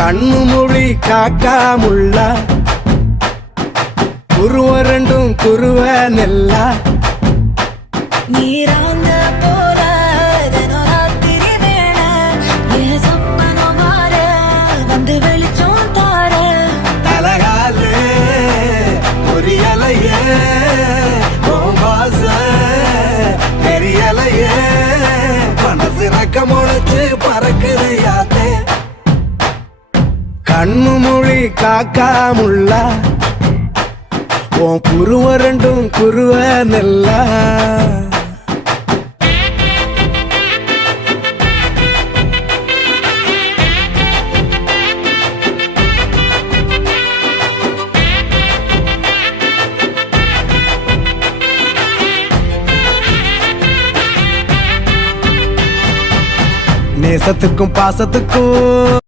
கண்ணு மொழி காக்காமுள்ள குருவ ரெண்டும் குருவ நெல்லா நீராங்க போல தினராத்திரி வேண என் சொப்பனம் மாற வந்து வெளிச்சம் தார தலகாலே பொரியலையே ஓம்பாச பெரியலையே மனசு ரக்க முளைச்சு பறக்குது யாத்தே கண்ணு மொழி காக்காமுள்ள உன் குருவ ரெண்டும் குருவ நெல்லா நேசத்துக்கும் பாசத்துக்கும்